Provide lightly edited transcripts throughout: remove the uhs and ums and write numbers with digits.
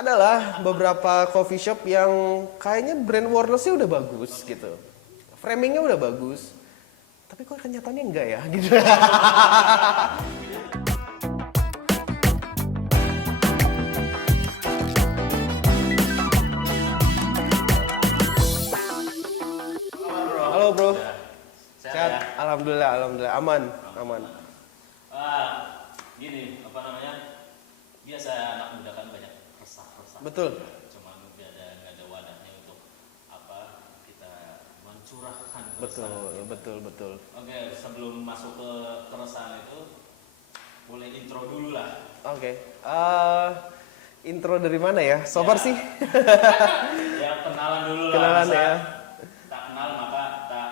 adalah beberapa coffee shop yang kayaknya brand awareness-nya udah bagus gitu. Framingnya udah bagus. Tapi kok kenyataannya enggak ya gitu. Halo bro. Sehat? Ya. Alhamdulillah, alhamdulillah. Aman, aman. Gini, apa namanya? Biasa anak muda kan banyak resah-resah. Betul. Cuman nggak ada wadahnya untuk apa kita mencurahkan Betul, keresahan. betul. Oke, sebelum masuk ke keresahan itu, boleh intro dulu lah. Oke. Intro dari mana ya? So far sih. Ya kenalan dulu lah. Kenalan Masa ya. Tak kenal maka tak.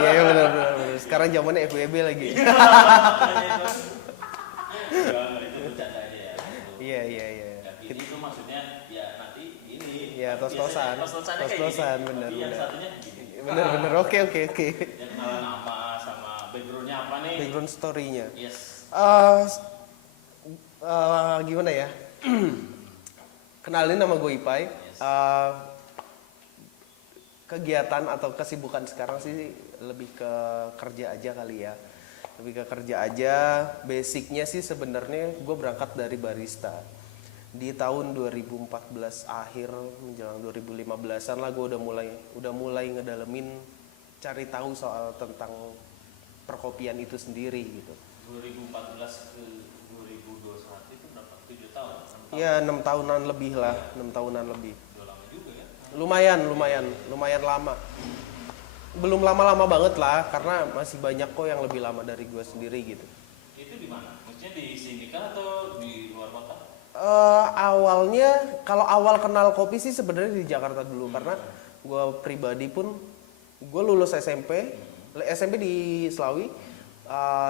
Ya benar. Sekarang zamannya FWB lagi. Itu bercanda aja ya. Iya. Ya, gini itu maksudnya ya nanti gini. Ya, tos-tosan. Tos-tosannya kayak Tos-tosan, gini. bener, Tapi yang bener. satunya gini. Bener. Oke. Ya kenalan nama sama backgroundnya apa nih? Background story-nya. Yes. Gimana ya? Kenalin, nama gue Ipai. Yes. Kegiatan atau kesibukan sekarang sih lebih ke kerja aja kali ya. Lebih ke kerja aja. Basicnya sih sebenarnya gue berangkat dari barista. Di tahun 2014 akhir menjelang 2015-an lah gue udah mulai ngedalemin, cari tahu soal tentang perkopian itu sendiri gitu. 2014 ke 2021 itu berapa? 7 tahun? 6 tahun? Ya 6 tahunan lebih lah, 6 tahunan lebih. Udah lama juga ya? Lumayan lama. Belum lama-lama banget lah, karena masih banyak kok yang lebih lama dari gue sendiri gitu. Itu di mana? Maksudnya di sini kah atau di luar kota? Awalnya, kalau awal kenal kopi sih sebenarnya di Jakarta dulu, karena gue pribadi pun, gue lulus SMP di Slawi,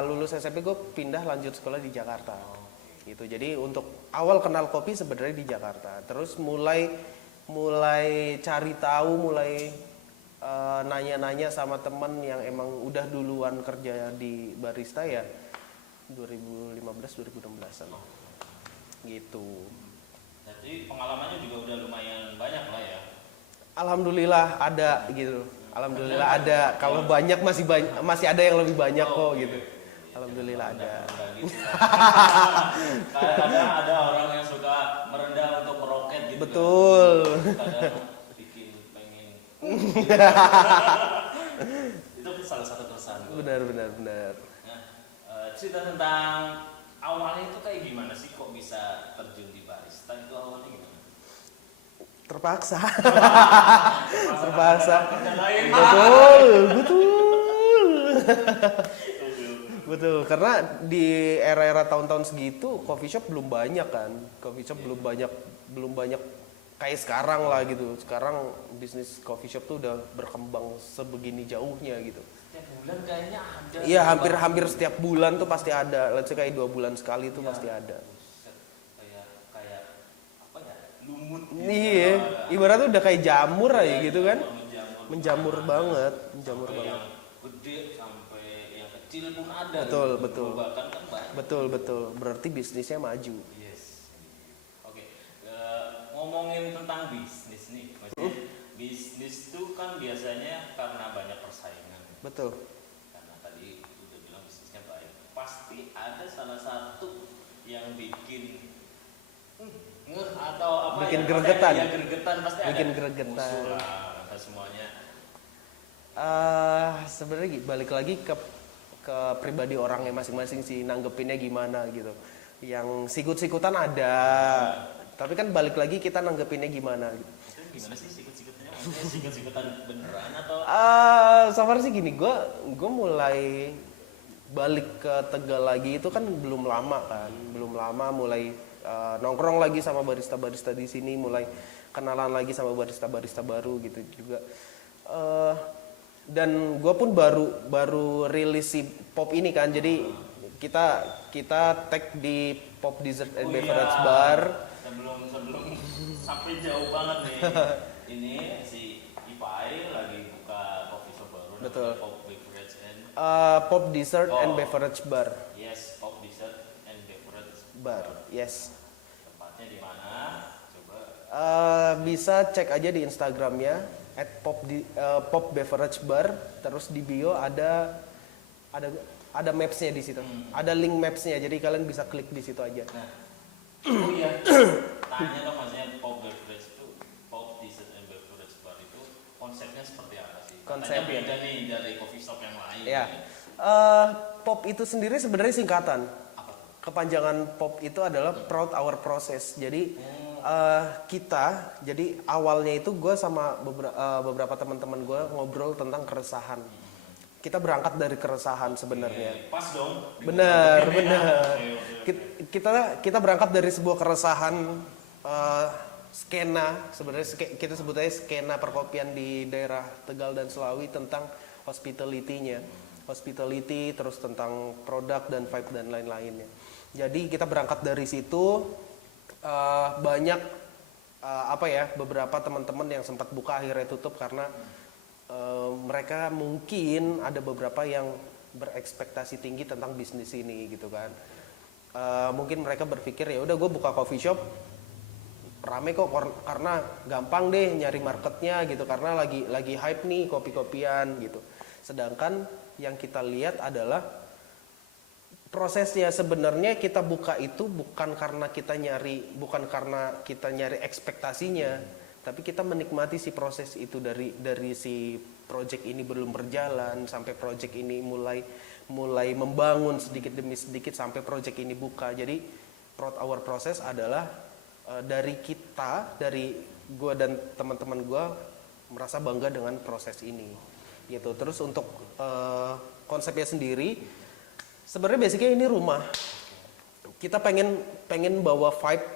lulus SMP gue pindah lanjut sekolah di Jakarta. Gitu. Jadi untuk awal kenal kopi sebenarnya di Jakarta. Terus mulai cari tahu, nanya-nanya sama temen yang emang udah duluan kerja di barista ya 2015-2016an gitu. Jadi pengalamannya juga udah lumayan banyak lah ya. Alhamdulillah ada gitu. Alhamdulillah ada. Kalau banyak masih ada yang lebih banyak kok gitu. Alhamdulillah ada. Kadang ada orang yang suka merendah untuk meroket gitu. Betul. Kadang bikin pengen. Itu salah satu keresahan gue. Benar. Nah, cerita tentang awalnya itu kayak gimana sih kok bisa terjun di barista itu awalnya gimana? Terpaksa. Kerja lain. Betul, karena di era-era tahun-tahun segitu coffee shop belum banyak kan. Coffee shop belum banyak kayak sekarang lah gitu. Sekarang bisnis coffee shop tuh udah berkembang sebegini jauhnya gitu. Setiap bulan kayaknya ada. Iya, hampir setiap bulan tuh pasti ada. Let's say kayak 2 bulan sekali tuh pasti ada. Kayak apa ya? Lumut gitu. Iya, ibaratnya udah kayak jamur aja gitu kan. Menjamur Menjamur sampai banget. yang gede sampai yang kecil pun ada. Betul, gitu. betul. Bahkan kan banyak. Betul. Berarti bisnisnya maju. Yes. Oke. Ngomongin tentang bisnis nih, maksudnya bisnis tuh kan biasanya karena banyak persaingan. Betul. Karena tadi udah bilang bisnisnya baik, pasti ada salah satu yang bikin atau apa Bikin ya? gregetan. Ya gregetan pasti Bikin ada. gregetan. Musuh lah, apa semuanya. Sebenarnya balik lagi ke pribadi orangnya masing-masing sih, nanggepinnya gimana gitu. Yang sikut-sikutan ada, tapi kan balik lagi kita nanggepinnya gimana gitu. Itu gimana sih sikut-sikutannya? Maksudnya sikut-sikutan beneran atau? So far sih gini, gue mulai balik ke Tegal lagi itu kan belum lama mulai nongkrong lagi sama barista-barista di sini, mulai kenalan lagi sama barista-barista baru gitu juga. Dan gue pun baru rilis si pop ini kan, jadi kita tag di Pop Dessert and Beverage Bar. Sebelum sampai jauh banget nih, ini si Ipai lagi buka coffee shop baru. Betul. Pop Beverage and Pop Dessert and Beverage Bar. Yes, Pop Dessert and Beverage Bar, yes. Tempatnya Tempatnya di mana? Coba. Bisa cek aja di Instagramnya @pop beverage bar, terus di bio ada mapsnya di situ, ada link mapsnya, jadi kalian bisa klik di situ aja. Nah, oh iya, tanya dong, maksudnya Pop Beverage itu, Pop Dessert and Beverage Bar itu konsepnya seperti apa sih? Katanya Konsepnya beda nih dari coffee shop yang lain. ya. Pop itu sendiri sebenarnya singkatan. Apa tuh? Kepanjangan POP itu adalah Proud Our Process. Jadi jadi awalnya itu gue sama beberapa teman-teman gue ngobrol tentang keresahan. Kita berangkat dari keresahan sebenarnya. Pas dong. Benar. Oke. Kita berangkat dari sebuah keresahan skena, sebenarnya kita sebutnya skena perkopian di daerah Tegal dan Selawi tentang hospitality, terus tentang produk dan vibe dan lain-lainnya. Jadi kita berangkat dari situ, banyak beberapa teman-teman yang sempat buka akhirnya tutup karena mereka mungkin ada beberapa yang berekspektasi tinggi tentang bisnis ini gitu kan. Mungkin mereka berpikir ya udah gue buka coffee shop rame kok karena gampang deh nyari marketnya gitu, karena lagi hype nih kopi-kopian gitu. Sedangkan yang kita lihat adalah prosesnya sebenarnya kita buka itu bukan karena kita nyari ekspektasinya, tapi kita menikmati si proses itu dari si project ini belum berjalan sampai project ini mulai membangun sedikit demi sedikit sampai project ini buka. Jadi Proud Our Process adalah dari gue dan teman-teman gue merasa bangga dengan proses ini gitu. Terus untuk konsepnya sendiri sebenarnya basicnya ini rumah. Kita pengen bawa vibe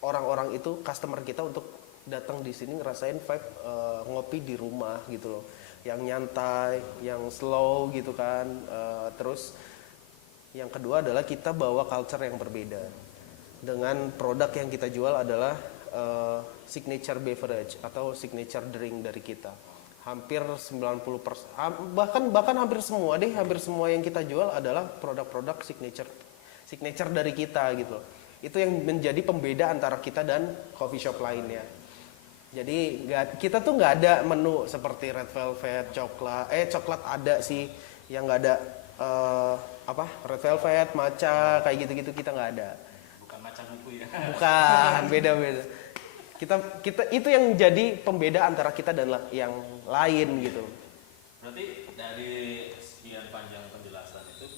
orang-orang itu, customer kita untuk datang di sini ngerasain vibe ngopi di rumah gitu loh, yang nyantai, yang slow gitu kan. Terus yang kedua adalah kita bawa culture yang berbeda dengan produk yang kita jual adalah signature beverage atau signature drink dari kita. Hampir 90%, bahkan hampir semua yang kita jual adalah produk-produk signature dari kita gitu. Itu yang menjadi pembeda antara kita dan coffee shop lainnya. Jadi kita tuh nggak ada menu seperti red velvet, coklat ada sih, yang nggak ada red velvet, matcha kayak gitu-gitu kita nggak ada. Bukan macam buku ya. Bukan, beda-beda. Kita itu yang jadi pembeda antara kita dan yang lain gitu. Berarti dari sekian panjang penjelasan itu,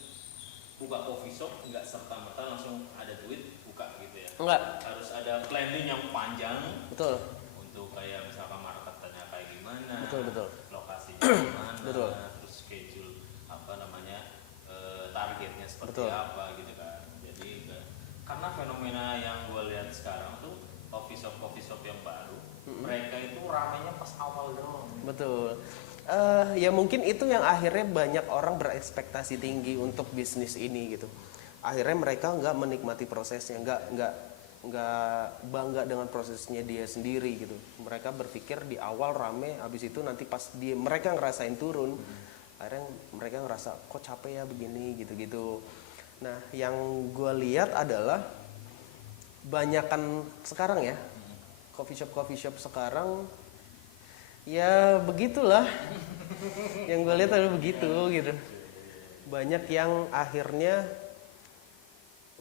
buka coffee shop nggak serta-merta langsung ada duit buka gitu ya? Enggak. Harus ada planning yang panjang. Betul. Untuk kayak misalkan marketnya kayak gimana, Betul. lokasinya gimana, Betul. terus schedule targetnya seperti Betul. apa gitu kan. Jadi karena fenomena yang gue lihat sekarang tuh coffee shop yang baru, mereka itu ramainya pas awal doang. Betul. Ya mungkin itu yang akhirnya banyak orang berekspektasi tinggi untuk bisnis ini gitu. Akhirnya mereka nggak menikmati prosesnya, nggak bangga dengan prosesnya dia sendiri gitu. Mereka berpikir di awal rame, habis itu nanti pas mereka ngerasain turun, akhirnya mereka ngerasa kok capek ya begini gitu-gitu. Nah, yang gue lihat adalah banyakan sekarang ya coffee shop sekarang ya begitulah. Yang gue lihat adalah begitu gitu. Banyak yang akhirnya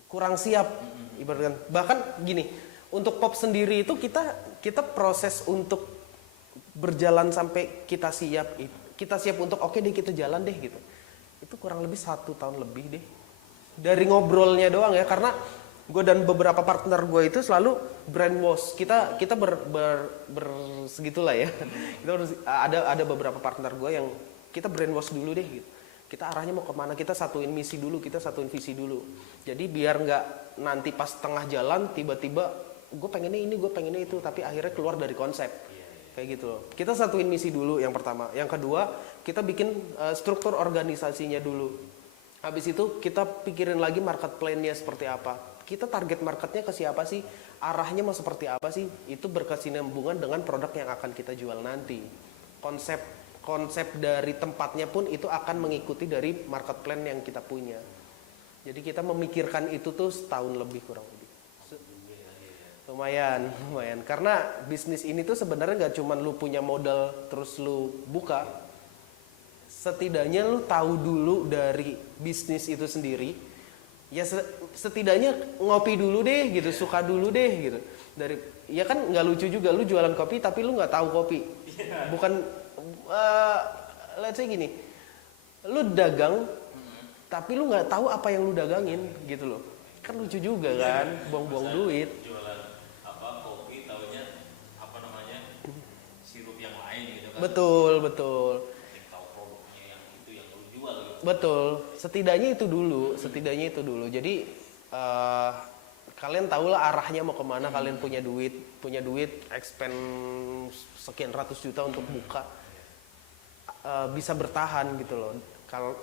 kurang siap, ibaratkan. Bahkan gini, untuk pop sendiri itu kita proses untuk berjalan sampai kita siap untuk oke deh kita jalan deh gitu. Itu kurang lebih 1 tahun lebih deh. Dari ngobrolnya doang ya, karena gue dan beberapa partner gue itu selalu brainwash. Kita segitulah ya. Ada beberapa partner gue yang kita brainwash dulu deh gitu. Kita arahnya mau kemana, kita satuin misi dulu, kita satuin visi dulu. Jadi biar nggak nanti pas tengah jalan tiba-tiba gue pengennya ini, gue pengennya itu, tapi akhirnya keluar dari konsep. Kayak gitu loh. Kita satuin misi dulu yang pertama. Yang kedua, kita bikin struktur organisasinya dulu. Habis itu kita pikirin lagi market plan-nya seperti apa. Kita target marketnya ke siapa sih? Arahnya mau seperti apa sih? Itu berkesinambungan dengan produk yang akan kita jual nanti. Konsep dari tempatnya pun itu akan mengikuti dari market plan yang kita punya. Jadi kita memikirkan itu tuh setahun lebih kurang lebih. Lumayan. Karena bisnis ini tuh sebenarnya nggak cuma lu punya modal terus lu buka. Setidaknya lu tahu dulu dari bisnis itu sendiri. Ya setidaknya ngopi dulu deh gitu, suka dulu deh gitu. Ya kan nggak lucu juga lu jualan kopi tapi lu nggak tahu kopi. Bukan let's say gini. Lu dagang tapi lu nggak tahu apa yang lu dagangin gitu loh. Kan lucu juga kan, buang-buang duit. Kopi taunya sirup yang lain gitu kan. Betul. Tahu produknya yang itu yang lu jual gitu. Betul, setidaknya itu dulu. Jadi kalian tahulah arahnya mau kemana. Kalian punya duit, expend sekian ratus juta untuk buka, bisa bertahan gitu loh.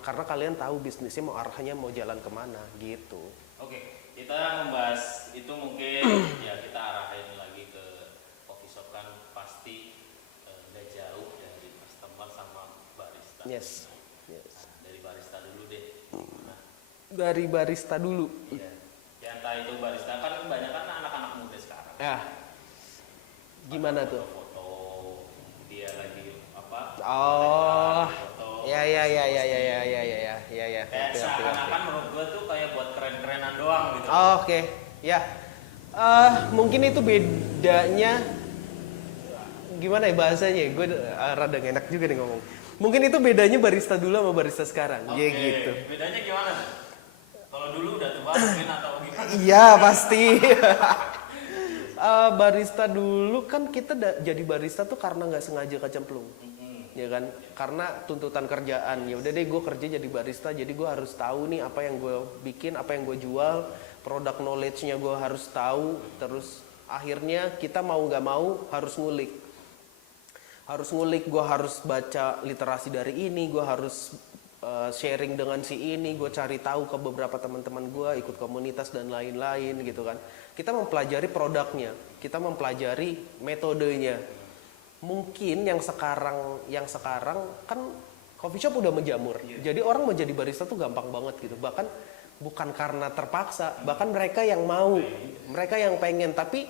Karena kalian tahu bisnisnya mau arahnya mau jalan kemana gitu. Oke, kita membahas itu mungkin ya kita arahin lagi ke coffee shop kan pasti nggak jauh dari customer sama barista. Yes. Dari barista dulu deh. Nah, Dari barista dulu. iya. Ya entah itu barista kan kebanyakan anak-anak muda sekarang. Ya. Gimana tuh? Foto dia lagi Oh. foto. Ya. Kayak seakan-akan menurut gue tuh kayak buat keren-kerenan doang gitu. Oke. Ya. Mungkin itu bedanya gimana ya bahasanya? Gue rada gak enak juga nih ngomong. Mungkin itu bedanya barista dulu sama barista sekarang. Oke, Ya gitu. bedanya gimana? Kalau dulu udah tua mungkin atau gimana? Iya pasti. Barista dulu kan kita jadi barista tuh karena nggak sengaja kecemplung. Ya kan? Karena tuntutan kerjaan. Ya udah deh gue kerja jadi barista, jadi gue harus tahu nih apa yang gue bikin, apa yang gue jual, produk knowledge-nya gue harus tahu. Terus akhirnya kita mau nggak mau harus ngulik. Gue harus baca literasi dari ini, gue harus sharing dengan si ini, gue cari tahu ke beberapa teman-teman gue, ikut komunitas dan lain-lain gitu kan. Kita mempelajari produknya, kita mempelajari metodenya. Mungkin yang sekarang kan coffee shop udah menjamur. Jadi orang mau jadi barista tuh gampang banget gitu. Bahkan bukan karena terpaksa, bahkan mereka yang mau, mereka yang pengen, tapi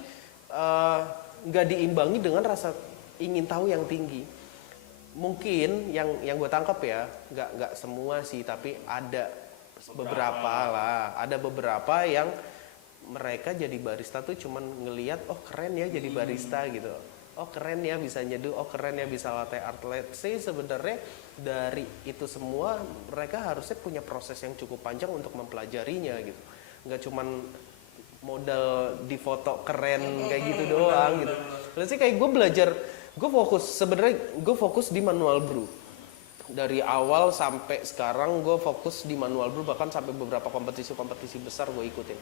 nggak diimbangi dengan rasa ingin tahu yang tinggi. Mungkin yang gue tangkap ya, nggak semua sih, tapi ada beberapa yang mereka jadi barista tuh cuman ngelihat oh keren ya jadi barista gitu. Oh keren ya bisa nyeduh, oh keren ya bisa latte art. Let's say sebenarnya dari itu semua mereka harusnya punya proses yang cukup panjang untuk mempelajarinya gitu. Nggak cuman modal di foto keren kayak gitu doang gitu. Let's say kayak gue fokus di manual brew. Dari awal sampai sekarang gue fokus di manual brew, bahkan sampai beberapa kompetisi besar gue ikutin.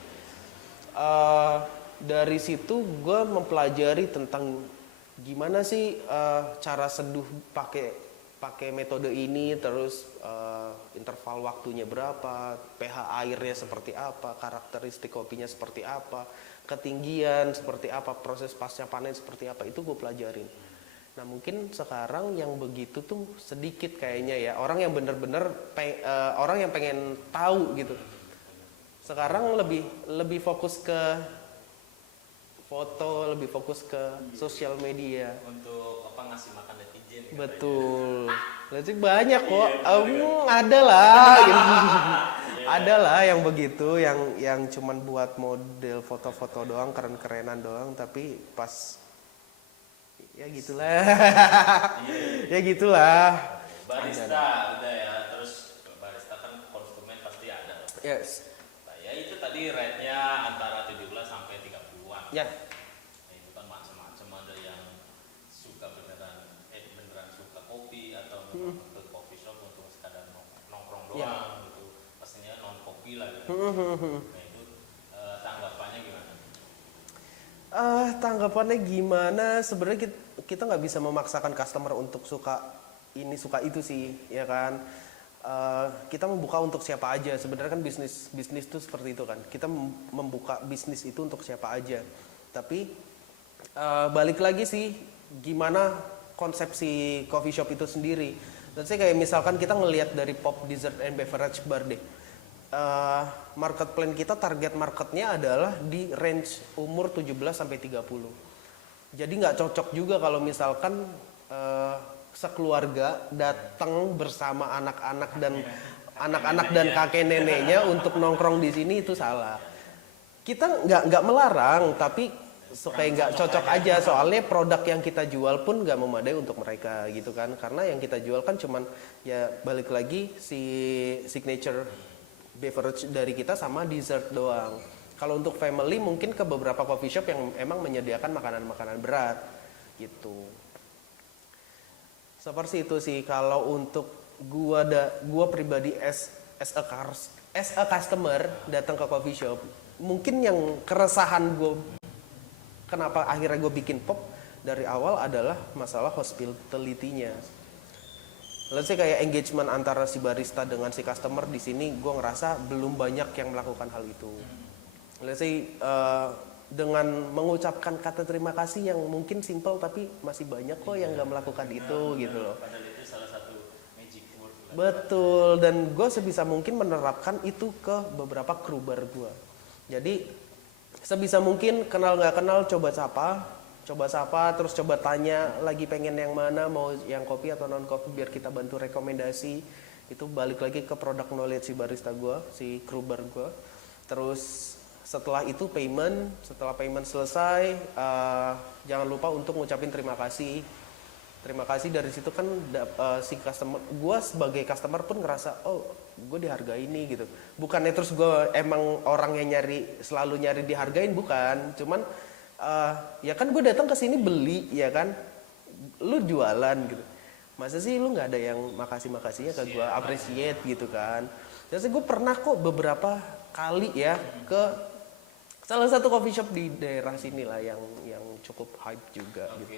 Dari situ gue mempelajari tentang gimana sih cara seduh pakai metode ini, terus interval waktunya berapa, pH airnya seperti apa, karakteristik kopinya seperti apa, ketinggian seperti apa, proses pasca panen seperti apa, itu gue pelajarin. Nah mungkin sekarang yang begitu tuh sedikit kayaknya ya, orang yang bener-bener orang yang pengen tahu gitu. Sekarang lebih fokus ke foto, lebih fokus ke sosial media. Untuk ngasih makan netizen. Betul. Berarti banyak kok. Ada lah gitu. Ada lah yang begitu, yang cuman buat model foto-foto doang, keren-kerenan doang, tapi pas ya gitulah. Ya gitulah. Barista udah ya, terus barista kan konsumen pasti ada. Yes. Nah, ya itu tadi rate-nya antara 17 sampai 30-an. Ya. Nah, itu kan macam-macam, ada yang suka beneran suka kopi atau ke coffee shop untuk sekadar nongkrong doang gitu. Pastinya non kopi lah gitu. Nah, itu tanggapannya gimana? Tanggapannya gimana? Sebenarnya kita nggak bisa memaksakan customer untuk suka ini suka itu sih, ya kan? Kita membuka untuk siapa aja. Sebenarnya kan bisnis itu seperti itu kan. Kita membuka bisnis itu untuk siapa aja. Tapi balik lagi sih, gimana konsepsi coffee shop itu sendiri. Let's say kayak misalkan kita ngelihat dari pop dessert and beverage bar deh. market plan kita, target marketnya adalah di range umur 17 sampai 30. Jadi nggak cocok juga kalau misalkan sekeluarga datang bersama anak-anak dan kakek neneknya untuk nongkrong di sini, itu salah. Kita nggak melarang, tapi supaya nggak cocok aja, soalnya produk yang kita jual pun nggak memadai untuk mereka gitu kan, karena yang kita jual kan cuman ya balik lagi si signature beverage dari kita sama dessert doang. Kalau untuk family mungkin ke beberapa coffee shop yang emang menyediakan makanan-makanan berat gitu. Seperti itu sih. Kalau untuk gua pribadi as a customer datang ke coffee shop, mungkin yang keresahan gue kenapa akhirnya gue bikin pop dari awal adalah masalah hospitality-nya. Let's say kayak engagement antara si barista dengan si customer di sini, gue ngerasa belum banyak yang melakukan hal itu. Let's say dengan mengucapkan kata terima kasih yang mungkin simple tapi masih banyak kok yang nggak melakukan itu gitu loh. Padahal itu salah satu magic word. Betul, dan gue sebisa mungkin menerapkan itu ke beberapa kru bar gue. Jadi sebisa mungkin kenal nggak kenal coba sapa, terus coba tanya lagi pengen yang mana, mau yang kopi atau non kopi, biar kita bantu rekomendasi. Itu balik lagi ke product knowledge si barista gue, si kru bar gue. Terus setelah itu setelah payment selesai, jangan lupa untuk ngucapin terima kasih. Terima kasih dari situ kan si customer, gue sebagai customer pun ngerasa oh gue dihargai nih gitu. Bukannya terus gue emang orang yang selalu nyari dihargain, bukan. Cuman ya kan gue datang ke sini beli, ya kan, lu jualan gitu. Masa sih lu nggak ada yang makasihnya ke gue, appreciate gitu kan. Jadi gue pernah kok beberapa kali ya ke salah satu coffee shop di daerah sini lah yang cukup hype juga gitu.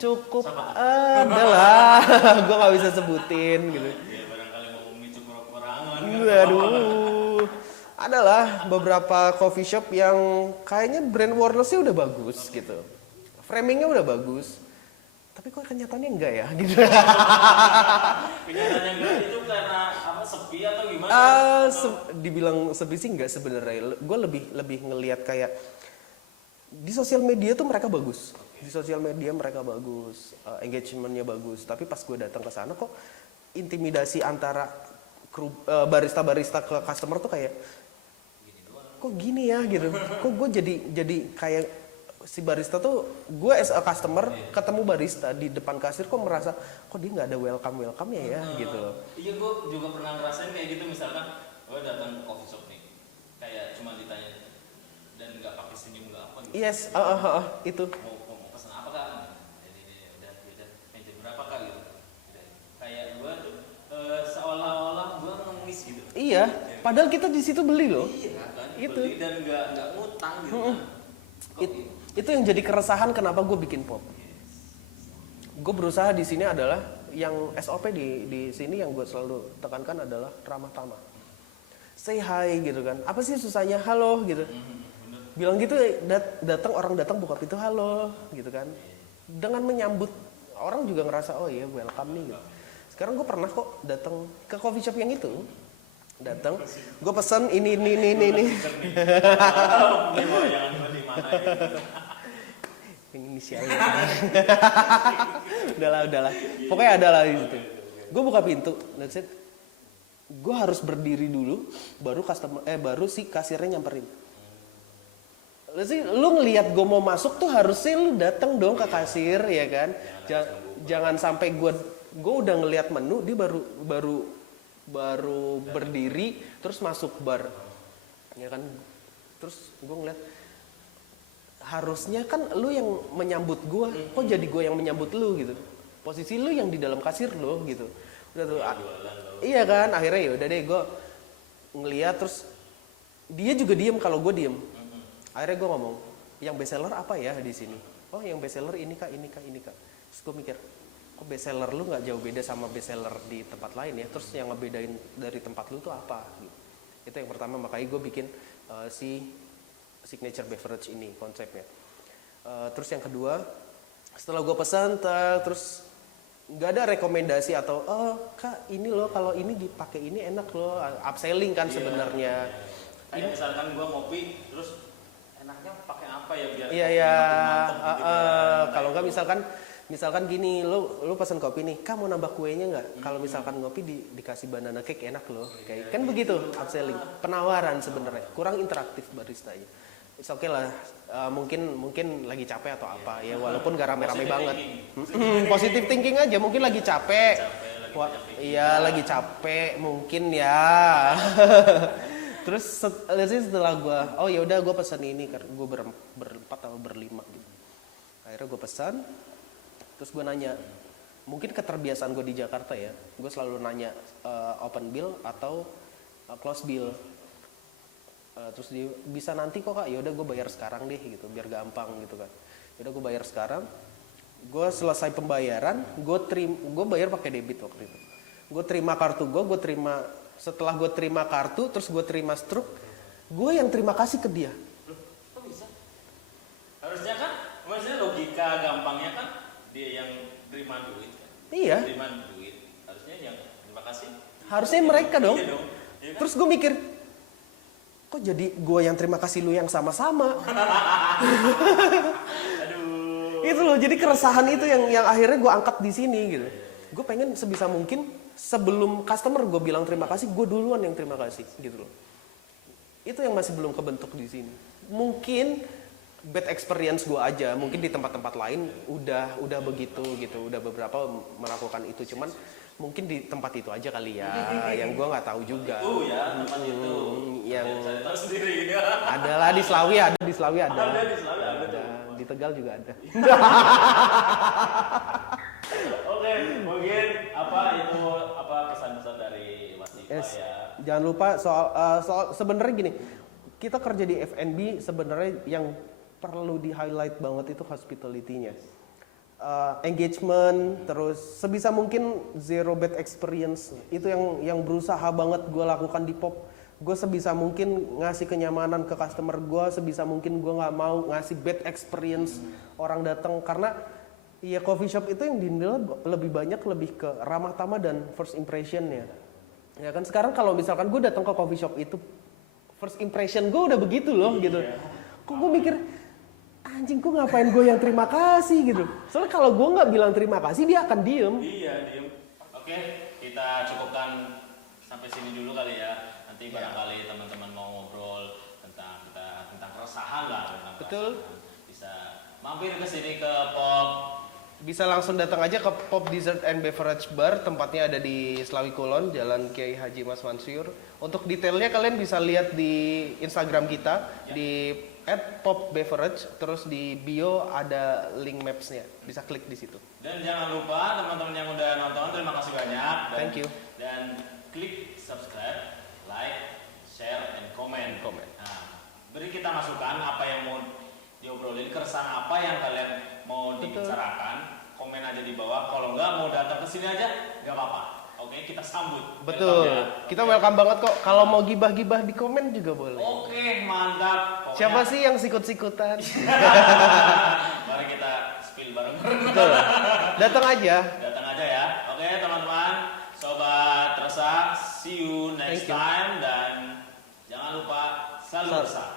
Cukup ada lah. Gue nggak bisa sebutin gitu. Ya barangkali mau memicu kekurangan. Aduh. Adalah beberapa coffee shop yang kayaknya brand awareness-nya udah bagus gitu. Framingnya udah bagus. Tapi kok kenyataannya enggak ya gitu. Kenyataannya enggak itu karena apa, sepi atau gimana? Dibilang sepi sih enggak sebenarnya. Gue lebih ngelihat kayak di sosial media tuh mereka bagus. Di sosial media mereka bagus, engagementnya bagus. Tapi pas gue datang ke sana kok intimidasi antara barista-barista ke customer tuh kayak kok gini ya gitu. Kok gue jadi kayak si barista tuh, gue as a customer ketemu barista di depan kasir kok merasa kok dia nggak ada welcome ya gitu loh. Iya, gue juga pernah ngerasain kayak gitu. Misalkan gue datang ke coffee shop nih, kayak cuma ditanya dan nggak pakai senyum nggak apa gitu. Yes, itu. Mau pesan apa kak? Jadi udah meja berapa kak gitu. Kayak gue tuh seolah-olah gue ngemis gitu. Iya, padahal kita di situ beli loh. Iya kan, Itu. beli dan nggak ngutang gitu. Itu yang jadi keresahan kenapa gue bikin pop. Gue berusaha di sini adalah yang SOP di sini yang gue selalu tekankan adalah ramah tamah. Say hi gitu kan. Apa sih susahnya halo gitu. Bilang gitu, orang datang buka pintu halo gitu kan. Dengan menyambut orang juga ngerasa oh iya welcome nih gitu. Sekarang gue pernah kok datang ke coffee shop yang itu. Datang, gue pesen ini. Yang inisialnya. udahlah. Pokoknya adalah gitu. Gue buka pintu, that's it. Gue harus berdiri dulu, baru si kasirnya nyamperin. Lu ngelihat gue mau masuk tuh harusnya lu datang dong ke kasir ya kan. Jangan sampai gue udah ngelihat menu, dia baru berdiri terus masuk bar ya kan. Terus gue ngeliat harusnya kan lu yang menyambut gue, kok jadi gue yang menyambut lu gitu, posisi lu yang di dalam kasir lu gitu. Udah tuh iya kan, akhirnya ya udah deh gue ngeliat, terus dia juga diem kalau gue diem. Akhirnya gue ngomong, yang best seller apa ya di sini? Oh yang best seller ini kak. Terus gue mikir, kok best seller lu nggak jauh beda sama best seller di tempat lain ya? Terus yang ngebedain dari tempat lu tuh apa? Gitu. Itu yang pertama, makanya gue bikin si signature beverage ini konsepnya. Terus yang kedua, setelah gue pesan, terus nggak ada rekomendasi atau kak ini loh kalau ini dipakai ini enak loh, upselling kan sebenarnya. Kayak misalkan gua ngopi terus enaknya pakai apa ya biar Iya kopinya ya, makin mantep gitu kan. kalau nggak misalkan gini, lu pesan kopi nih, kamu mau nambah kuenya nggak? Kalau misalkan ngopi dikasih banana cake enak loh, kayak kan begitu upselling, penawaran sebenarnya, kurang interaktif baristanya. It's okay lah, mungkin lagi capek atau apa ya, walaupun gak rame-rame banget. Positive thinking aja, mungkin lagi capek. Iya lagi capek mungkin ya. Terus setelah gue, oh ya udah gue pesan ini, karena gue berempat atau berlima gitu. Akhirnya gue pesan, terus gue nanya, mungkin keterbiasaan gue di Jakarta ya, gue selalu nanya open bill atau close bill. Terus bisa nanti kok kak, ya udah gue bayar sekarang deh gitu, biar gampang gitu kan. Ya udah gue bayar sekarang, gue selesai pembayaran, gue bayar pakai debit waktu itu. Gue terima kartu gue terima. Setelah gue terima kartu, terus gue terima struk, gue yang terima kasih ke dia. Loh, kok bisa? Harusnya kan, maksudnya logika gampangnya kan dia yang terima duit kan? Iya. Terima duit, harusnya yang terima kasih. Harusnya mereka dong. Iya dong. Iya kan? Terus gue mikir, kok jadi gue yang terima kasih lu yang sama-sama? Aduh. Itu loh, jadi keresahan itu yang akhirnya gue angkat di sini gitu. Gue pengen sebisa mungkin sebelum customer gue bilang terima kasih, gue duluan yang terima kasih gitu loh. Itu yang masih belum kebentuk di sini. Mungkin bad experience gue aja, mungkin di tempat-tempat lain udah begitu gitu, udah beberapa melakukan itu, cuman mungkin di tempat itu aja kali ya, yang gue nggak tahu juga. Itu ya tempat itu. Yang Saya tahu sendiri. adalah di Slawi ada. Ada di Slawi ada tuh. Di Tegal juga ada. Oke, mungkin apa pesan-pesan dari Mas Iva ya? Jangan lupa soal sebenarnya gini, kita kerja di F&B sebenarnya yang perlu di highlight banget itu hospitality-nya. Engagement, terus sebisa mungkin zero bad experience, itu yang berusaha banget gue lakukan di Pop. Gue sebisa mungkin ngasih kenyamanan ke customer gue, sebisa mungkin gue nggak mau ngasih bad experience orang datang, karena ya coffee shop itu yang dinilai lebih banyak lebih ke ramah tamah dan first impression-nya. Ya kan sekarang kalau misalkan gue datang ke coffee shop itu first impression gue udah begitu loh gitu. Kok gue mikir anjing kok ngapain gue yang terima kasih gitu. Soalnya kalau gue nggak bilang terima kasih dia akan diem. Iya, diem. Oke, kita cukupkan sampai sini dulu kali ya. Nanti barangkali teman-teman mau ngobrol tentang keresahan lah, tentang Betul. keresahan. Bisa mampir ke sini ke Pop. Bisa langsung datang aja ke Pop Dessert and Beverage Bar, tempatnya ada di Slawi Kulon, Jalan Kiai Haji Mas Mansur. Untuk detailnya kalian bisa lihat di Instagram kita di @popbeverage, terus di bio ada link maps-nya. Bisa klik di situ. Dan jangan lupa teman-teman yang udah nonton, terima kasih banyak. Thank you. Dan klik subscribe, like, share, and comment. Nah, beri kita masukan apa yang mau diobrolin, keresahan apa yang kalian mau dibicarakan, komen aja di bawah. Kalau nggak mau datang ke sini aja, nggak apa-apa. Oke, kita sambut. Betul. Welcome ya. Kita welcome banget kok. Kalau mau gibah-gibah di komen juga boleh. Oke, mantap. Pokoknya, Siapa sih yang sikut-sikutan? mari kita spill bareng-bareng. Betul. Datang aja. Datang aja ya. Oke, teman-teman, sobat resah, see you next Thank you. time, dan jangan lupa selalu resah.